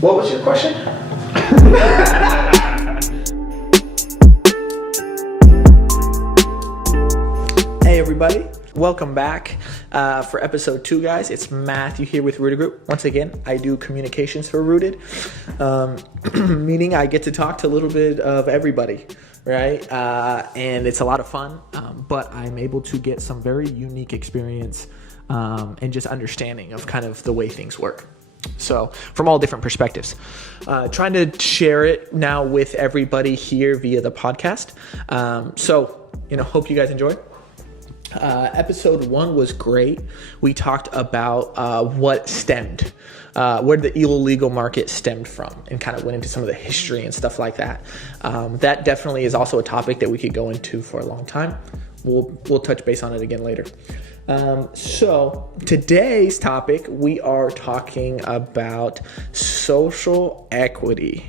What was your question? Hey everybody, welcome back for episode 2, guys. It's Matthew here with Rooted Group. Once again, I do communications for Rooted, meaning I get to talk to a little bit of everybody, right? And it's a lot of fun, but I'm able to get some very unique experience and just understanding of kind of the way things work. So from all different perspectives, trying to share it now with everybody here via the podcast. Hope you guys enjoy. Episode 1 was great. We talked about what stemmed, where the illegal market stemmed from, and kind of went into some of the history and stuff like that. That definitely is also a topic that we could go into for a long time. We'll touch base on it again later. So today's topic, we are talking about social equity.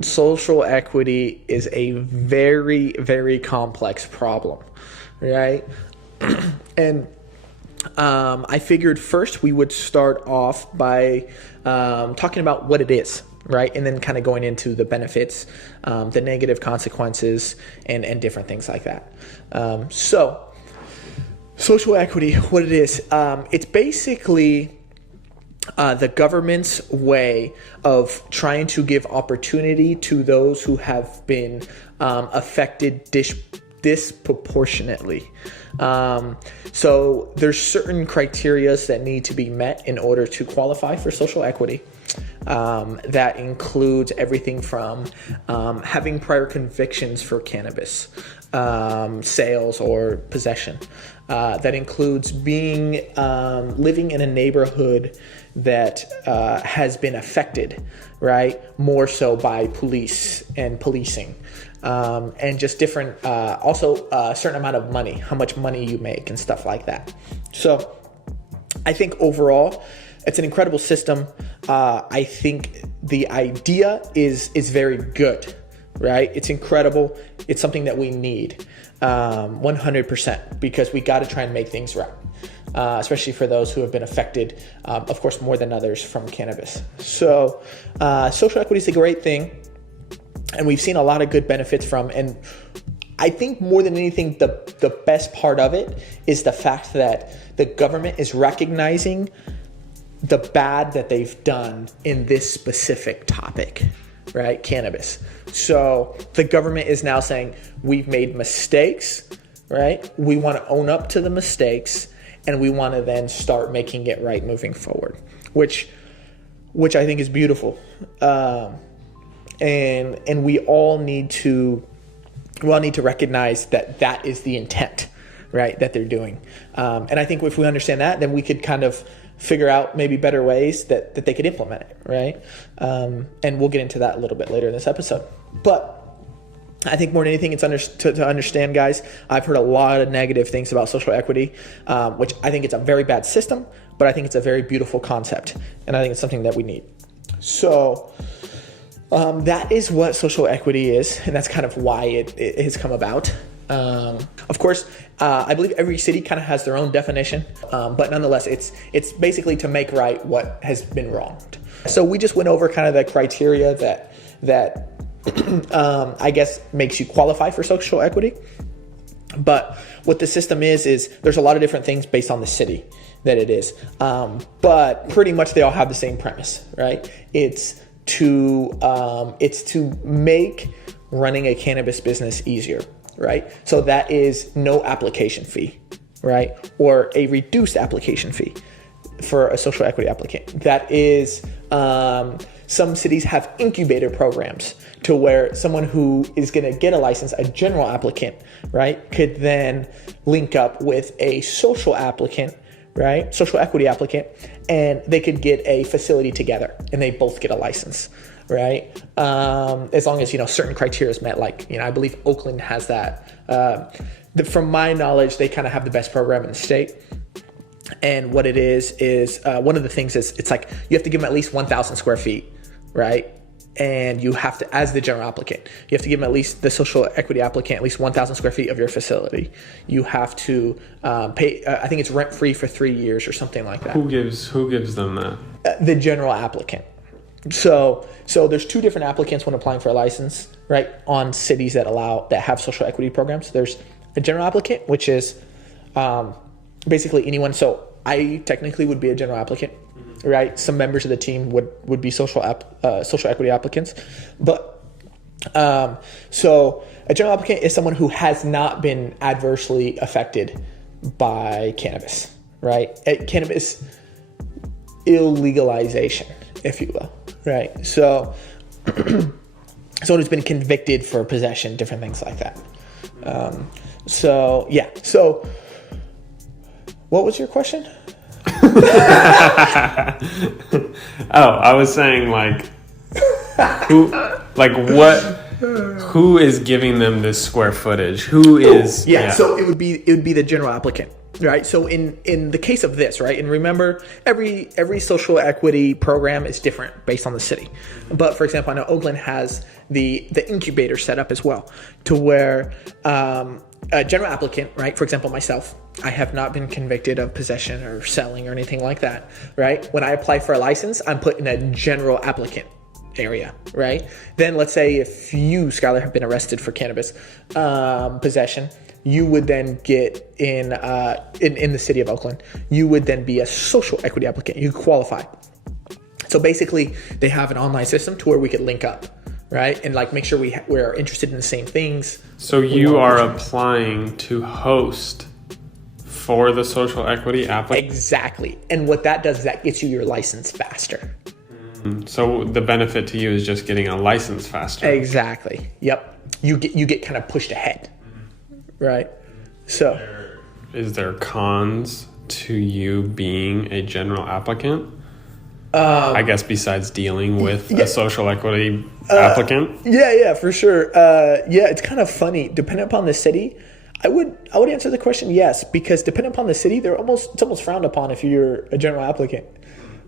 Social equity is a very, very complex problem, right? And I figured first we would start off by talking about what it is, right? And then kind of going into the benefits, the negative consequences, and different things like that. So social equity, what it is, it's basically the government's way of trying to give opportunity to those who have been affected disproportionately. So there's certain criteria that need to be met in order to qualify for social equity. That includes everything from having prior convictions for cannabis sales or possession. That includes being living in a neighborhood that has been affected, right? More so by police and policing, and just different. Also, a certain amount of money, how much money you make, and stuff like that. So, I think overall, it's an incredible system. I think the idea is very good, right? It's incredible. It's something that we need 100%, because we got to try and make things right, especially for those who have been affected, of course, more than others from cannabis. So social equity is a great thing, and we've seen a lot of good benefits from. And I think more than anything, the best part of it is the fact that the government is recognizing the bad that they've done in this specific topic, right? Cannabis. So the government is now saying, we've made mistakes, right? We want to own up to the mistakes, and we want to then start making it right moving forward, which I think is beautiful. And we all need to recognize that is the intent, right? That they're doing. And I think if we understand that, then we could kind of figure out maybe better ways that they could implement it, right? And we'll get into that a little bit later in this episode. But I think more than anything, it's to understand, guys, I've heard a lot of negative things about social equity, which I think it's a very bad system, but I think it's a very beautiful concept, and I think it's something that we need. So that is what social equity is, and that's kind of why it has come about. Of course, I believe every city kind of has their own definition, but nonetheless, it's basically to make right what has been wronged. So we just went over kind of the criteria that I guess makes you qualify for social equity. But what the system is there's a lot of different things based on the city that it is. But pretty much they all have the same premise, right? It's to make running a cannabis business easier. Right? So that is no application fee, right? Or a reduced application fee for a social equity applicant. That is, some cities have incubator programs to where someone who is going to get a license, a general applicant, right, could then link up with a social applicant, right? Social equity applicant, and they could get a facility together and they both get a license. Right? As long as, certain criteria is met, like, I believe Oakland has that. From my knowledge, they kind of have the best program in the state. And what it is one of the things is it's like you have to give them at least 1,000 square feet, right? and you have to, as the general applicant, you have to give them at least the social equity applicant at least 1,000 square feet of your facility. You have to pay. I think it's rent free for 3 years or something like that. Who gives them that? The general applicant. So there's two different applicants when applying for a license, right? On cities that have social equity programs. There's a general applicant, which is basically anyone. So I technically would be a general applicant. Right, some members of the team would be social equity applicants, but so a general applicant is someone who has not been adversely affected by cannabis, right? Cannabis illegalization, if you will, right? So someone who's been convicted for possession, different things like that. So what was your question? I was saying who is giving them this square footage? Who is So it would be the general applicant, right? So in the case of this, right? And remember, every social equity program is different based on the city. But for example, I know Oakland has the incubator set up as well, to where a general applicant, right? For example, myself, I have not been convicted of possession or selling or anything like that, right? When I apply for a license, I'm put in a general applicant area, right? Then let's say if you, Skylar, have been arrested for cannabis possession, you would then get in the city of Oakland, you would then be a social equity applicant. You qualify. So basically, they have an online system to where we could link up, right? And make sure we're interested in the same things. So you are applying to host for the social equity applicant? Exactly. And what that does is that gets you your license faster. So the benefit to you is just getting a license faster. Exactly. Yep. You get kind of pushed ahead. Right. So is there cons to you being a general applicant? I guess besides dealing with a social equity applicant? Yeah, for sure. It's kind of funny. Depending upon the city, I would answer the question yes, because depending upon the city, it's almost frowned upon if you're a general applicant.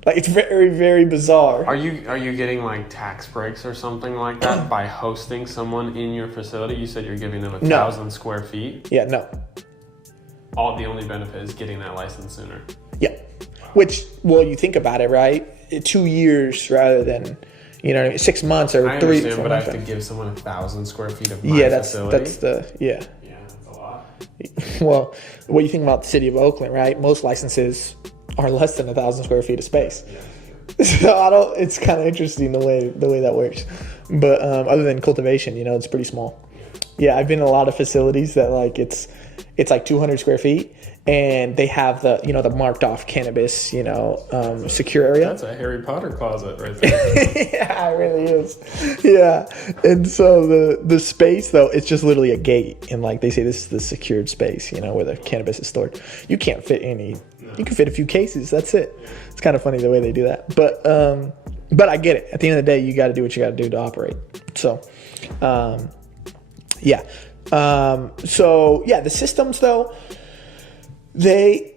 It's very, very bizarre. Are you getting tax breaks or something like that by hosting someone in your facility? You said you're giving them 1,000 square feet. Yeah, no. The only benefit is getting that license sooner. Yeah. Which, you think about it, right? 2 years rather than, 6 months or 3. I understand, but I have to give someone 1,000 square feet of my facility. Yeah, that's a lot. Well, what do you think about the city of Oakland, right? Most licenses are less than 1,000 square feet of space. Yeah. So it's kind of interesting the way that works. But other than cultivation, it's pretty small. Yeah, I've been in a lot of facilities that it's 200 square feet, and they have the marked off cannabis, secure area. That's a Harry Potter closet right there. Yeah, it really is. Yeah. And so the space though, it's just literally a gate, and they say this is the secured space, where the cannabis is stored. You can't fit any. You can fit a few cases. That's it. It's kind of funny the way they do that. But I get it. At the end of the day, you got to do what you got to do to operate. So, the systems though, the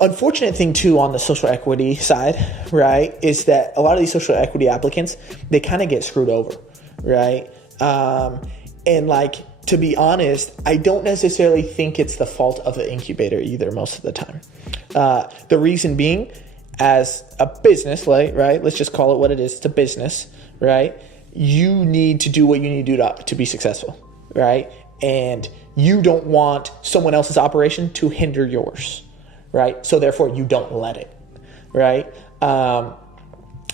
unfortunate thing too on the social equity side, right, is that a lot of these social equity applicants, they kind of get screwed over, right? And to be honest, I don't necessarily think it's the fault of the incubator either most of the time. The reason being, as a business, right? Let's just call it what it is. It's a business, right? You need to do what you need to do to be successful, right? And you don't want someone else's operation to hinder yours, right? So therefore, you don't let it, right?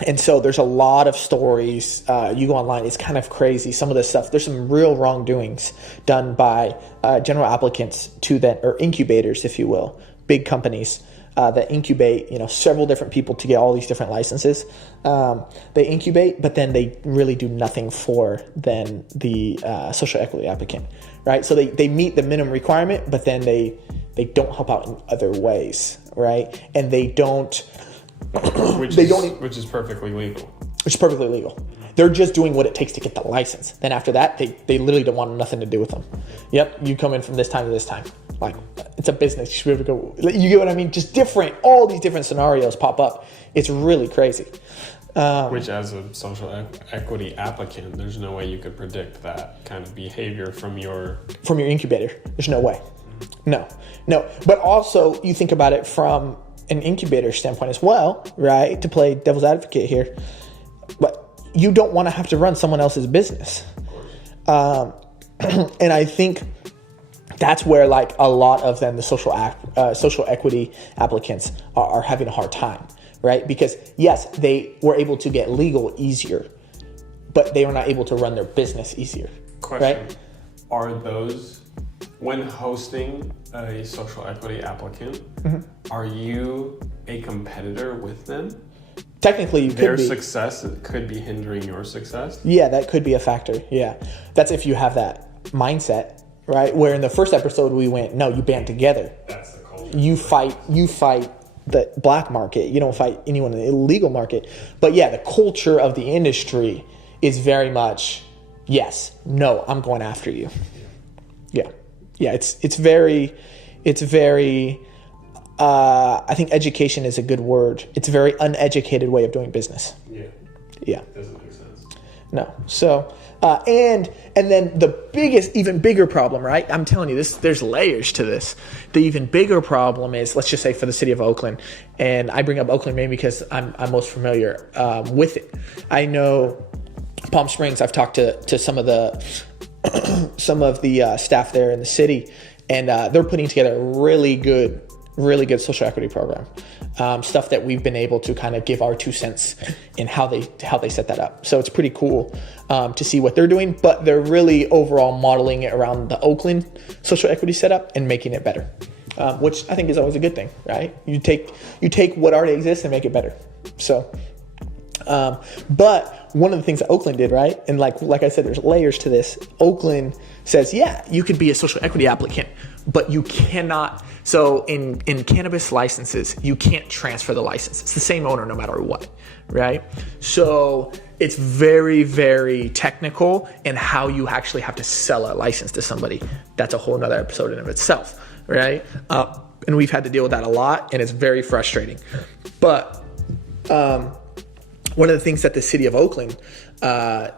And so there's a lot of stories. You go online, it's kind of crazy. Some of this stuff, there's some real wrongdoings done by general applicants or incubators, if you will, big companies that incubate, several different people to get all these different licenses. They incubate, but then they really do nothing for then the social equity applicant, right? So they meet the minimum requirement, but then they don't help out in other ways, right? And they don't. Which is perfectly legal. Which is perfectly legal. They're just doing what it takes to get the license. Then after that, they literally don't want nothing to do with them. Yep, you come in from this time to this time. Like, it's a business. You should be able to go. You get what I mean? Just all these different scenarios pop up. It's really crazy. Which, as a social equity applicant, there's no way you could predict that kind of behavior from your incubator. There's no way. No. But also, you think about it from an incubator standpoint as well, right? To play devil's advocate here, but you don't want to have to run someone else's business. And I think that's where like a lot of them, the social equity applicants are having a hard time. Right? Because yes, they were able to get legal easier, but they were not able to run their business easier. Question. Right? Are those, when hosting a social equity applicant, are you a competitor with them? Technically, you could be. Their success could be hindering your success? Yeah, that could be a factor. Yeah. That's if you have that mindset, right? Where in the first episode we went, no, you band together. That's the culture. You fight the black market. You don't fight anyone in the illegal market. But yeah, the culture of the industry is very much, yes, no, I'm going after you. Yeah. It's very, I think education is a good word. It's a very uneducated way of doing business. Yeah. Doesn't make sense. No. So, and then the even bigger problem, right? I'm telling you this, there's layers to this. The even bigger problem is, let's just say for the city of Oakland, and I bring up Oakland mainly because I'm most familiar with it. I know Palm Springs, I've talked to some of the staff there in the city, and they're putting together a really good social equity program. Stuff that we've been able to kind of give our 2 cents in how they set that up. So it's pretty cool to see what they're doing, but they're really overall modeling it around the Oakland social equity setup and making it better, which I think is always a good thing, right? You take what already exists and make it better. So, but one of the things that Oakland did, right? And like I said, there's layers to this. Oakland says, yeah, you could be a social equity applicant, but you cannot. So in cannabis licenses, you can't transfer the license. It's the same owner no matter what, right? So it's very, very technical in how you actually have to sell a license to somebody. That's a whole nother episode in of itself, right? And we've had to deal with that a lot, and it's very frustrating. But one of the things that the city of Oakland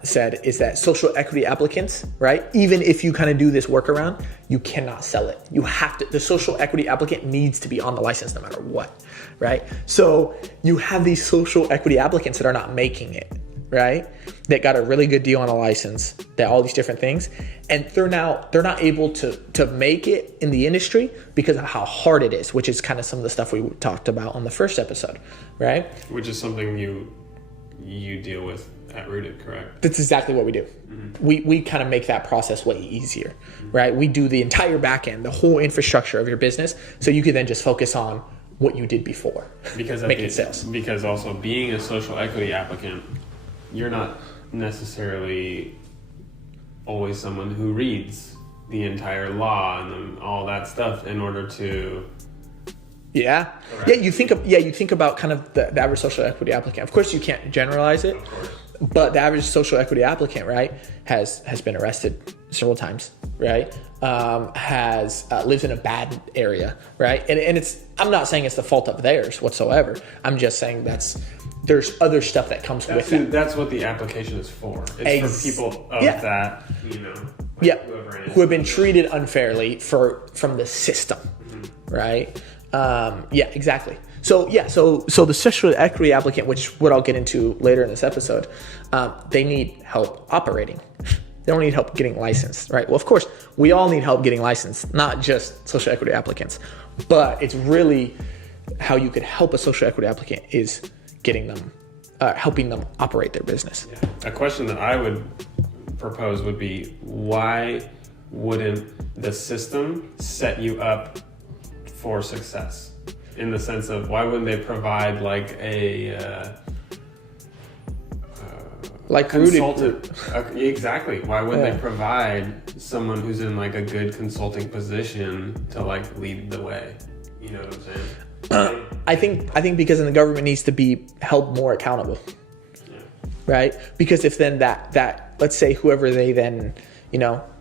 said is that social equity applicants, right? Even if you kind of do this workaround, you cannot sell it. You have to, the social equity applicant needs to be on the license no matter what, right? So you have these social equity applicants that are not making it, right? That got a really good deal on a license, that all these different things. And they're not able to make it in the industry because of how hard it is, which is kind of some of the stuff we talked about on the first episode, right? Which is something you deal with at Rooted, correct? That's exactly what we do. Mm-hmm. We kind of make that process way easier, right? We do the entire back end, the whole infrastructure of your business, so you can then just focus on what you did before. Because making sales. Because also being a social equity applicant, you're not necessarily always someone who reads the entire law and all that stuff in order to. Yeah. Correct. You think about kind of the average social equity applicant. Of course, you can't generalize it, but the average social equity applicant, right, has been arrested several times, right? Lives in a bad area, right? And it's, I'm not saying it's the fault of theirs whatsoever. I'm just saying there's other stuff that comes with it. That's what the application is for. It's for people of that, who have been treated unfairly from the system, right? Exactly. So the social equity applicant, which what I'll get into later in this episode, they need help operating. They don't need help getting licensed, right? Well, of course, we all need help getting licensed, not just social equity applicants. But it's really how you could help a social equity applicant is getting them, helping them operate their business. Yeah. A question that I would propose would be, why wouldn't the system set you up for success? In the sense of, why wouldn't they provide like a like consultant? Exactly. Why wouldn't they provide someone who's in like a good consulting position to like lead the way? You know what I'm saying? I think because then the government needs to be held more accountable, right? Because if then that let's say whoever they then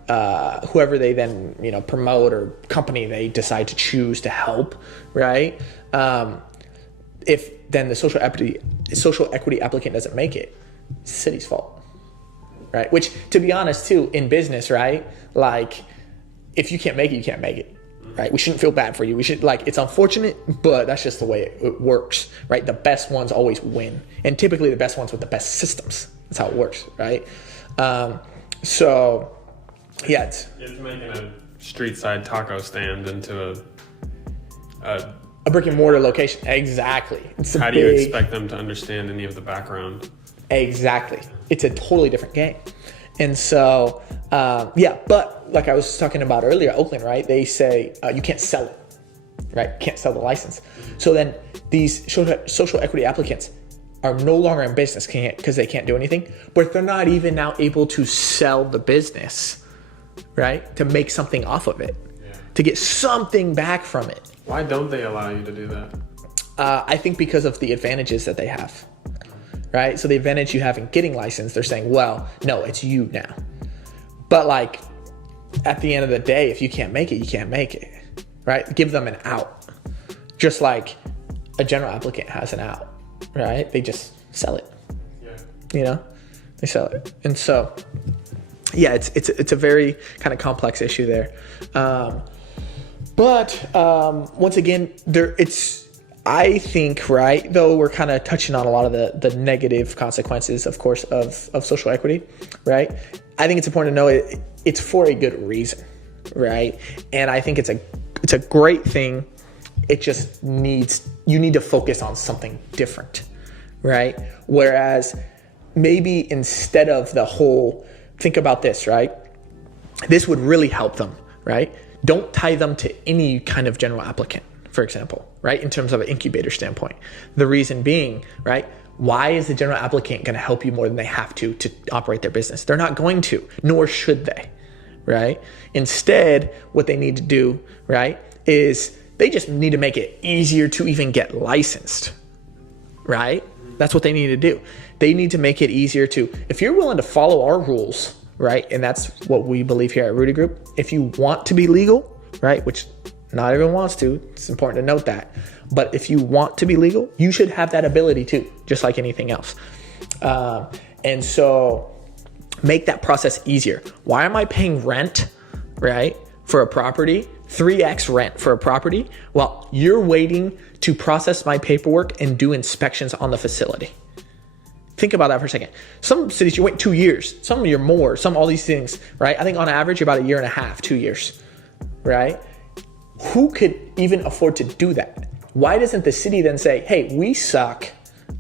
whoever they then, promote or company they decide to choose to help, right? If then the social equity applicant doesn't make it, it's the city's fault, right? Which, to be honest, too, in business, right? Like, if you can't make it, you can't make it, right? We shouldn't feel bad for you. We should, it's unfortunate, but that's just the way it works, right? The best ones always win, and typically the best ones with the best systems. That's how it works, right? So, yeah, it's making a street side taco stand into a brick and mortar location. Exactly. How do you expect them to understand any of the background? Exactly. It's a totally different game. And so, but like I was talking about earlier, Oakland, right? They say you can't sell it, right? Can't sell the license. So then these social equity applicants are no longer in business because they can't do anything, but they're not even now able to sell the business, right? To make something off of it, to get something back from it. Why don't they allow you to do that? I think because of the advantages that they have, right? So the advantage you have in getting licensed, they're saying, well, no, it's you now. But at the end of the day, if you can't make it, you can't make it, right? Give them an out. Just like a general applicant has an out, right? They just sell it, they sell it. And so, yeah, it's a very kind of complex issue there. But once again, I think, right, though we're kind of touching on a lot of the negative consequences, of course, of social equity, right? I think it's important to know it's for a good reason, right? And I think it's a great thing. It just you need to focus on something different, right? Whereas maybe instead of think about this, right? This would really help them, right? Don't tie them to any kind of general applicant, for example, right? In terms of an incubator standpoint. The reason being, right? Why is the general applicant going to help you more than they have to operate their business? They're not going to, nor should they, right? Instead, what they need to do, right, is they just need to make it easier to even get licensed, right? That's what they need to do. They need to make it easier if you're willing to follow our rules, right? And that's what we believe here at Rudy Group. If you want to be legal, right, which not everyone wants to, it's important to note that. But if you want to be legal, you should have that ability too, just like anything else. And so make that process easier. Why am I paying rent, right, for a property, 3x rent for a property, while you're waiting to process my paperwork and do inspections on the facility? Think about that for a second. Some cities, you wait 2 years. Some you're more. Some all these things, right? I think on average, you're about 1.5 years, 2 years, right? Who could even afford to do that? Why doesn't the city then say, hey, we suck,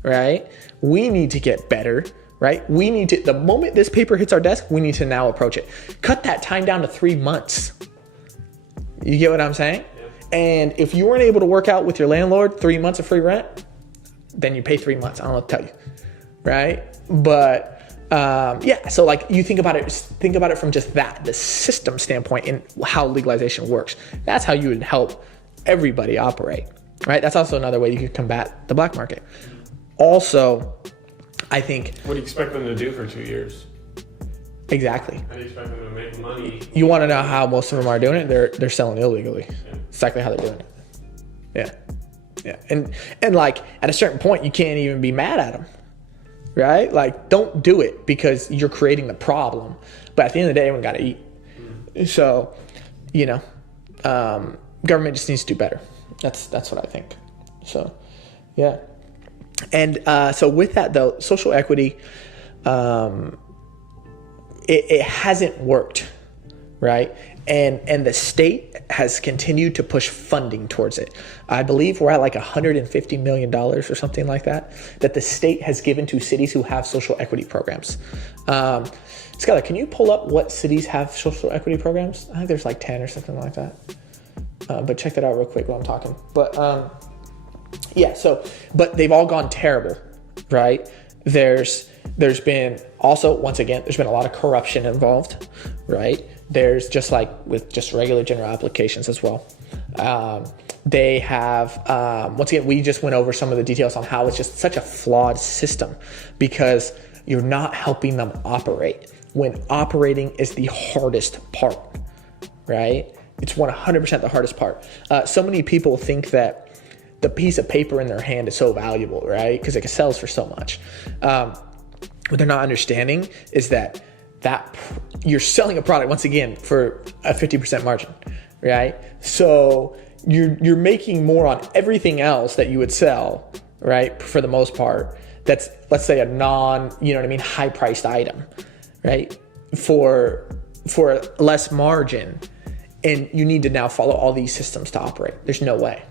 right? We need to get better, right? We need to, the moment this paper hits our desk, we need to now approach it. Cut that time down to 3 months. You get what I'm saying? Yeah. And if you weren't able to work out with your landlord 3 months of free rent, then you pay 3 months. I don't know what to tell you. Right? But so you think about it from just the system standpoint and how legalization works. That's how you would help everybody operate, right? That's also another way you could combat the black market. Also, I think... What do you expect them to do for 2 years? Exactly. How do you expect them to make money? You want to know how most of them are doing it? They're selling illegally. Yeah. Exactly how they're doing it. Yeah. Yeah. And at a certain point, you can't even be mad at them. Right? Don't do it because you're creating the problem. But at the end of the day, everyone got to eat. So, government just needs to do better. That's what I think. So, yeah. And so with that, though, social equity, it hasn't worked, right? And the state has continued to push funding towards it. I believe we're at $150 million or something like that the state has given to cities who have social equity programs. Skylar, can you pull up what cities have social equity programs? I think there's 10 or something like that. But check that out real quick while I'm talking. But but they've all gone terrible, right? There's been also, once again, there's been a lot of corruption involved, right? There's just with just regular general applications as well. They have, once again, we just went over some of the details on how it's just such a flawed system because you're not helping them operate. when operating is the hardest part, right? It's 100% the hardest part. So many people think that the piece of paper in their hand is so valuable, right? Because it sells for so much. What they're not understanding is that you're selling a product, once again, for a 50% margin, right? So you're making more on everything else that you would sell, right? For the most part, that's, let's say, a high priced item, right? For less margin. And you need to now follow all these systems to operate. There's no way,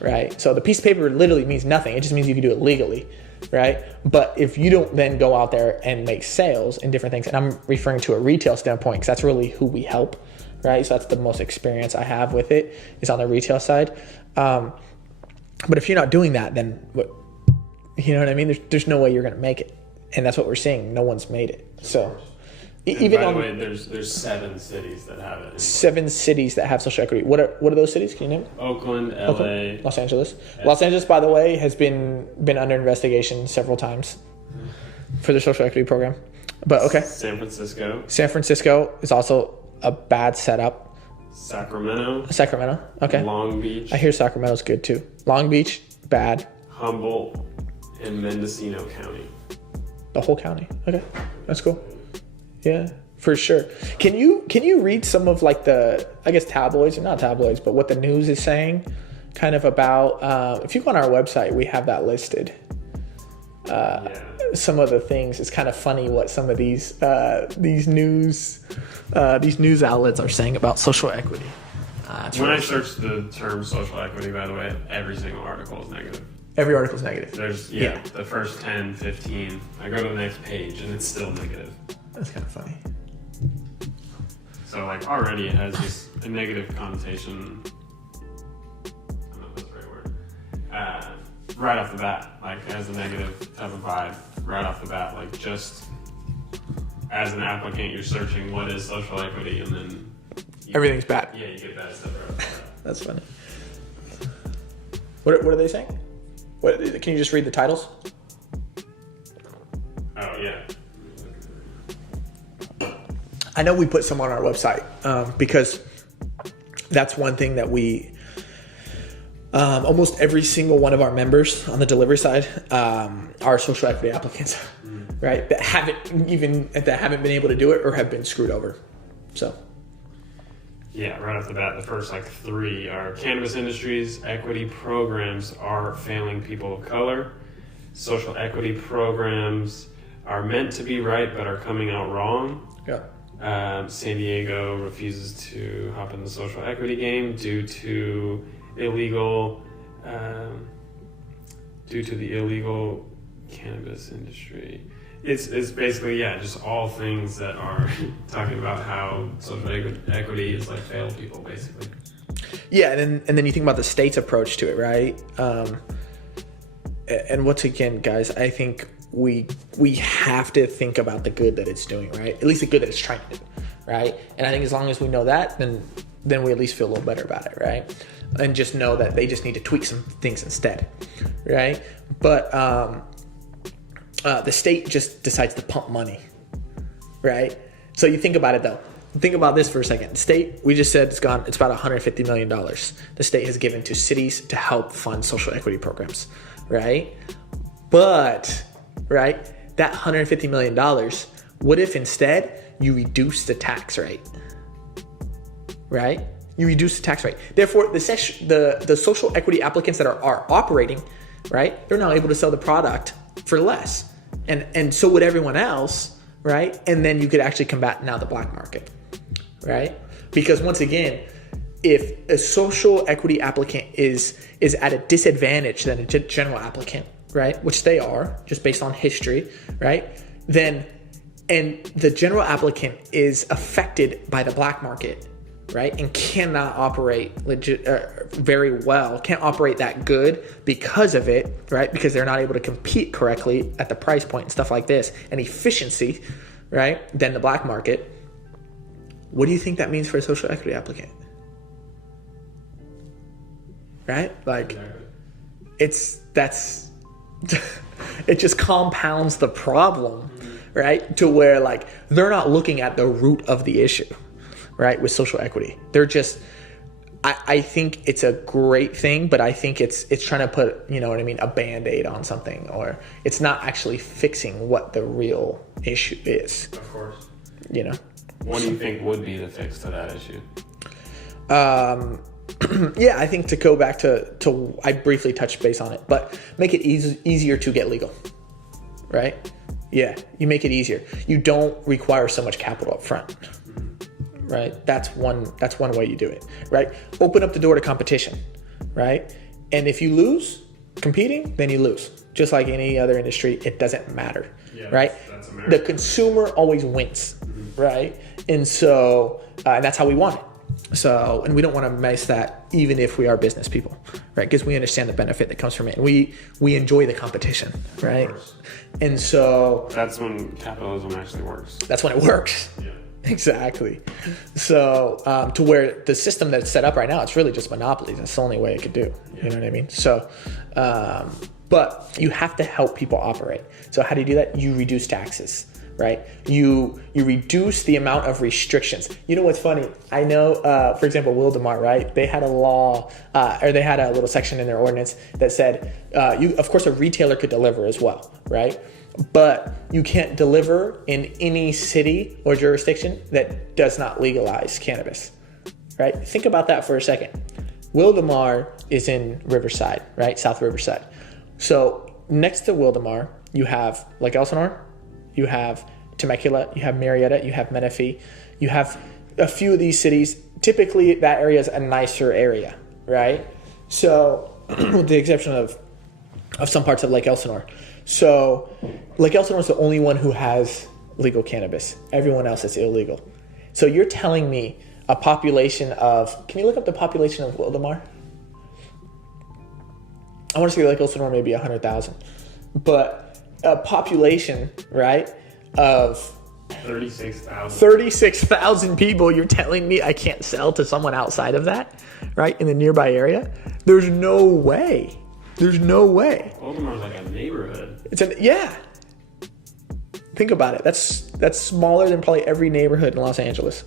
right? So the piece of paper literally means nothing. It just means you can do it legally, right? But if you don't then go out there and make sales and different things, and I'm referring to a retail standpoint because that's really who we help, right? So that's the most experience I have with it is on the retail side. But if you're not doing that, then what, you know what I mean? There's no way you're going to make it. And that's what we're seeing. No one's made it. So and even by the way, there's 7 cities that have it. 7 cities that have social equity. What are those cities? Can you name? Oakland, LA, Los Angeles. Los Angeles, by the way, has been under investigation several times for their social equity program. But okay. San Francisco. San Francisco is also a bad setup. Sacramento. Okay. Long Beach. I hear Sacramento's good too. Long Beach, bad. Humboldt and Mendocino County. The whole county. Okay, that's cool. Yeah, for sure. Can you read some of like the, I guess, tabloids, or not tabloids, but what the news is saying kind of about, if you go on our website, we have that listed. Some of the things, it's kind of funny what some of these news outlets are saying about social equity. When I search the term social equity, by the way, every single article is negative. Every article is negative. There's the first 10, 15. I go to the next page and it's still negative. That's kind of funny. So like already it has just a negative connotation. I don't know if that's the right word. Right off the bat, like it has a negative type of vibe right off the bat. Like just as an applicant, you're searching what is social equity, and then everything's bad. Yeah, you get bad stuff right off the bat. That's funny. What are they saying? Can you just read the titles? Oh yeah. I know we put some on our website because that's one thing that we, almost every single one of our members on the delivery side are social equity applicants, right? That haven't been able to do it or have been screwed over. So. Yeah, right off the bat, the first 3 are cannabis industries equity programs are failing people of color. Social equity programs are meant to be right but are coming out wrong. Yeah. San Diego refuses to hop in the social equity game due to the illegal cannabis industry. It's basically just all things that are talking about how social equity is failed people basically. Yeah, and then you think about the state's approach to it, right? And once again, guys, I think we have to think about the good that it's doing, right? At least the good that it's trying to do, right? And I think as long as we know that, then we at least feel a little better about it, right? And just know that they just need to tweak some things instead, right? But the state just decides to pump money, right? So you think about it though. Think about this for a second. The state, we just said it's about $150 million. The state has given to cities to help fund social equity programs, right? But, right, that $150 million, what if instead you reduce the tax rate, right? You reduce the tax rate. Therefore, the social equity applicants that are operating, right, they're now able to sell the product for less. And so would everyone else, right? And then you could actually combat now the black market, right? Because once again, if a social equity applicant is at a disadvantage than a general applicant, right, which they are just based on history, right, then and the general applicant is affected by the black market, right, and cannot operate very well, can't operate that good because of it, right, because they're not able to compete correctly at the price point and stuff like this, and efficiency, right, than the black market. What do you think that means for a social equity applicant? Right? It just compounds the problem, right? To where like they're not looking at the root of the issue, right? With social equity, they're just. I think it's a great thing, but I think it's trying to put, you know what I mean, a Band-Aid on something, or it's not actually fixing what the real issue is. Of course. You know. What do you think would be the fix to that issue? Yeah, I think to go back to I briefly touched base on it, but make it easier to get legal, right? Yeah, you make it easier. You don't require so much capital up front, right? That's one way you do it, right? Open up the door to competition, right? And if you lose competing, then you lose. Just like any other industry, it doesn't matter, right? That's the consumer always wins, right? And so, and that's how we want it. So, and we don't want to miss that even if we are business people, right? Because we understand the benefit that comes from it. And we enjoy the competition, right? And so that's when capitalism actually works. That's when it works. Yeah. Exactly. So, to where the system that's set up right now, it's really just monopolies. That's the only way it could do. Yeah. You know what I mean? So, but you have to help people operate. So how do you do that? You reduce taxes, right? You reduce the amount of restrictions. You know what's funny? I know, for example, Wildemar, right? They had a law, or they had a little section in their ordinance that said, of course, a retailer could deliver as well, right? But you can't deliver in any city or jurisdiction that does not legalize cannabis, right? Think about that for a second. Wildemar is in Riverside, right? South Riverside. So next to Wildemar, you have Lake Elsinore, you have Temecula, you have Marietta, you have Menifee, you have a few of these cities. Typically, that area is a nicer area, right? So, with the exception of some parts of Lake Elsinore. So, Lake Elsinore is the only one who has legal cannabis. Everyone else is illegal. So, you're telling me a population of, can you look up the population of Wildemar? I want to say Lake Elsinore maybe 100,000. But a population, right, of 36,000 people, you're telling me I can't sell to someone outside of that, right, in the nearby area? There's no way. There's no way. Waldemar's like a neighborhood. Yeah. Think about it. That's smaller than probably every neighborhood in Los Angeles.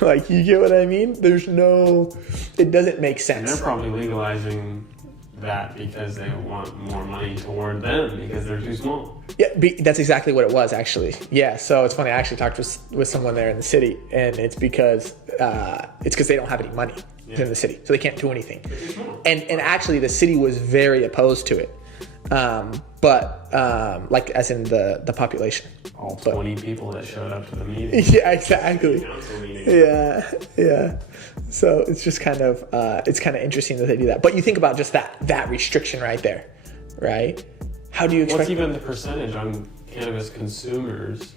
Like, you get what I mean? It doesn't make sense. And they're probably legalizing that because they want more money toward them because they're too small. Yeah, that's exactly what it was, actually. Yeah, so it's funny. I actually talked with someone there in the city, and it's because they don't have any money in the city, so they can't do anything. And actually, the city was very opposed to it, but like as in the population. All 20 people that showed up to the meeting. Yeah, exactly. Yeah. So it's just kind of interesting that they do that. But you think about just that restriction right there, right? How do you expect? What's even the percentage on cannabis consumers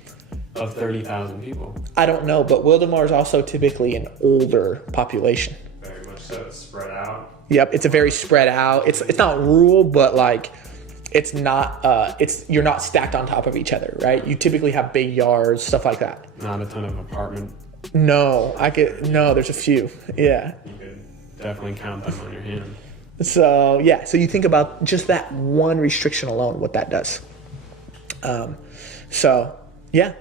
of 30,000 people? I don't know, but Wildemar is also typically an older population. Very much so. It's spread out. Yep, it's a very spread out. It's not rural, but like it's not. You're not stacked on top of each other, right? You typically have big yards, stuff like that. Not a ton of apartment. No, there's a few. Yeah. You could definitely count them on your hand. So yeah, so you think about just that one restriction alone, what that does. So yeah,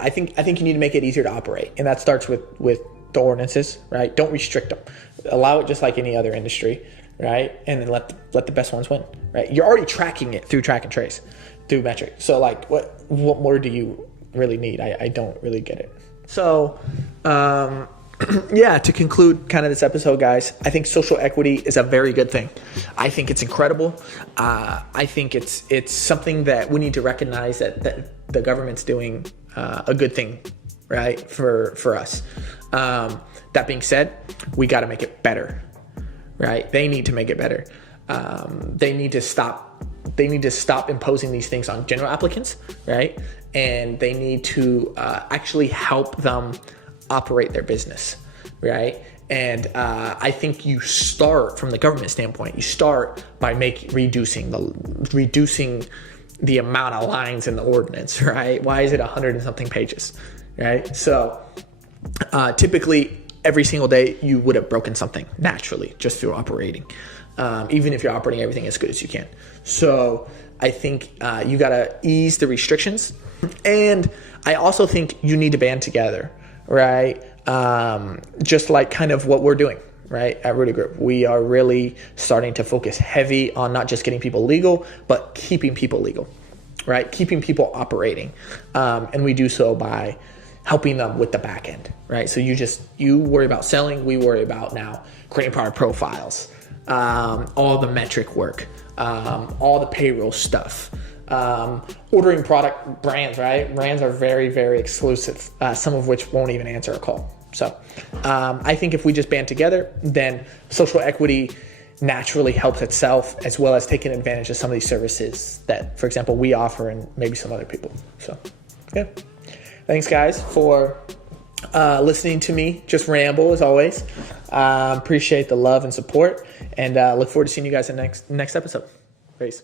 I think you need to make it easier to operate, and that starts with the ordinances, right? Don't restrict them. Allow it just like any other industry, right? And then let the best ones win, right? You're already tracking it through track and trace, through metric. So like, what more do you really need? I don't really get it. So. Yeah, to conclude kind of this episode, guys, I think social equity is a very good thing. I think it's incredible. I think it's something that we need to recognize that the government's doing a good thing, right, for us. That being said, we got to make it better, right? They need to make it better. They need to stop imposing these things on general applicants, right? And they need to actually help them operate their business, right? And I think you start from the government standpoint. You start by reducing the amount of lines in the ordinance, right? Why is it 100 and something pages, right? So typically every single day you would have broken something naturally just through operating, even if you're operating everything as good as you can. So I think you got to ease the restrictions. And I also think you need to band together, right? Just like kind of what we're doing, right? At Rudy Group, we are really starting to focus heavy on not just getting people legal, but keeping people legal, right? Keeping people operating. And we do so by helping them with the back end, right? So you worry about selling, we worry about now creating product profiles, all the metric work, all the payroll stuff, ordering product brands, right? Brands are very, very exclusive, some of which won't even answer a call. So I think if we just band together, then social equity naturally helps itself, as well as taking advantage of some of these services that, for example, we offer and maybe some other people. So, yeah. Thanks, guys, for listening to me just ramble, as always. Appreciate the love and support, and look forward to seeing you guys in the next episode. Peace.